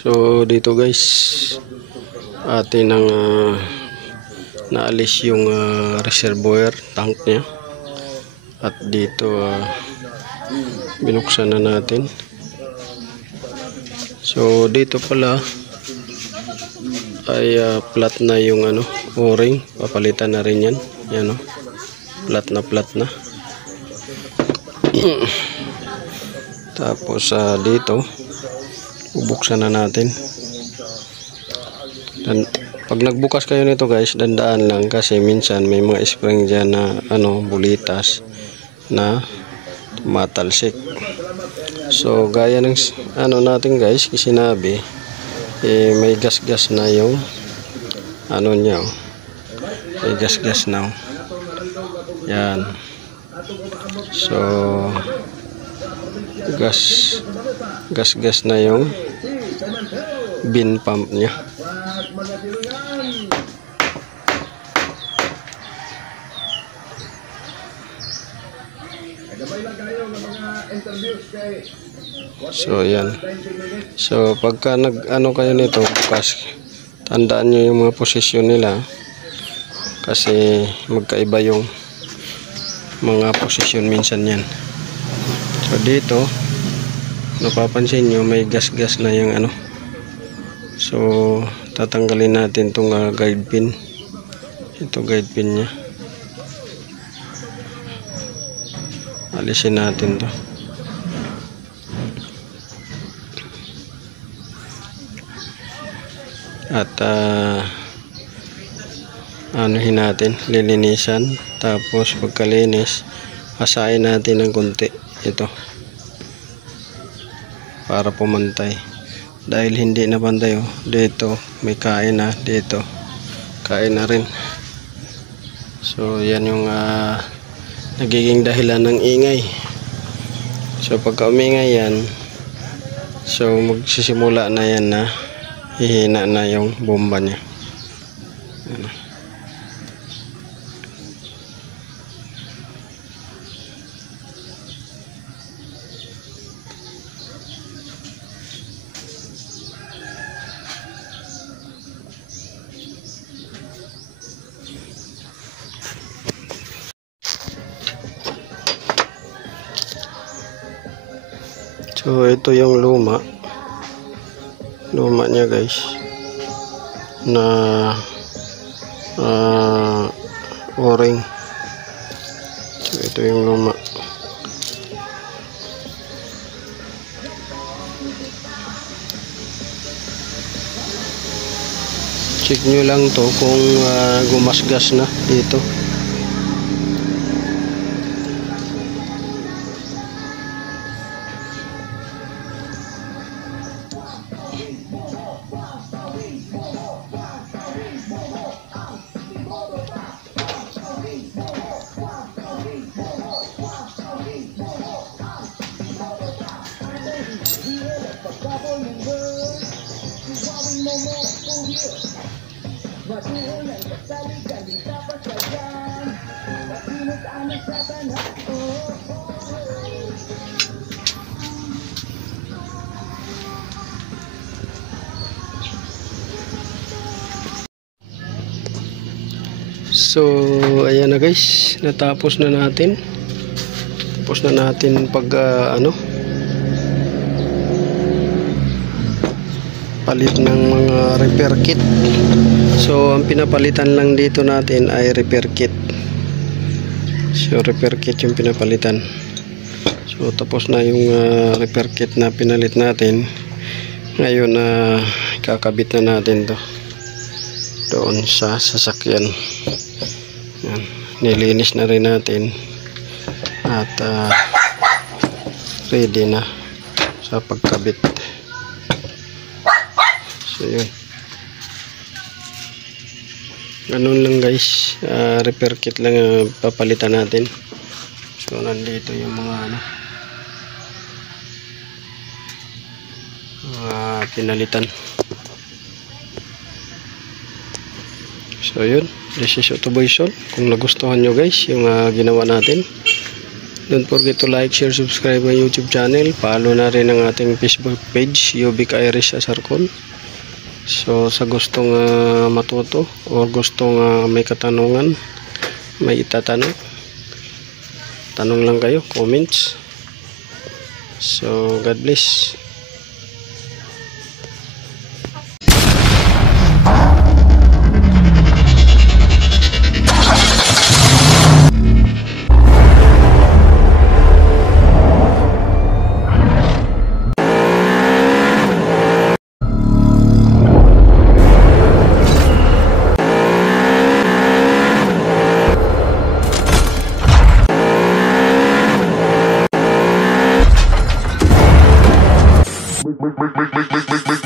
So dito guys, atin ang naalis yung reservoir tank niya, at dito binuksan na natin. So dito pala ay flat na yung o-ring, papalitan na rin yan. Yan flat na tapos dito bubuksan na natin. Dan pag nagbukas kayo nito guys, dandaan lang kasi minsan may mga spring dyan na bulitas na matalsik. So gaya ng natin guys, sinabi may gas-gas na yung niya, may gas-gas na yan. So gas na yung bin pump niya. So yan. So pagka kayo nito bukas, tandaan nyo yung mga posisyon nila kasi magkaiba yung mga posisyon minsan yan. So dito napapansin nyo may gas-gas na yung so tatanggalin natin itong guide pin. Ito guide pin nya, alisin natin to. At anuhin natin, lilinisan. Tapos pagkalinis, hasain natin ng konti ito para pumantay, dahil hindi na pantay. Dito may kain na, dito kain na rin. So yan yung nagiging dahilan ng ingay. So pagka umingay yan, so magsisimula na yan na hihina na yung bomba niya. So ito yung luma niya guys, na o-ring. So ito yung luma. Check nyo lang to kung gumasgas na dito. So ayan na guys, natapos na natin. Tapos na natin pag palit ng mga repair kit. So ang pinapalitan lang dito natin ay repair kit. So repair kit yung pinapalitan. So tapos na yung repair kit na pinalit natin. Ngayon kakabit na natin to doon sa sasakyan. Yan. Nilinis na rin natin at ready na sa pagkabit. So yun, ganun lang guys. Repair kit lang papalitan natin. So nandito yung mga pinalitan. So yun, this is Autoboy Sol. Kung nagustuhan nyo guys yung ginawa natin, Don't forget to like, share, subscribe my YouTube channel. Follow na rin ang ating Facebook page, Yubic Irish Asarcon. So sa gustong matuto o gustong may katanungan, may itatanong, tanong lang kayo, comments. So God bless. Make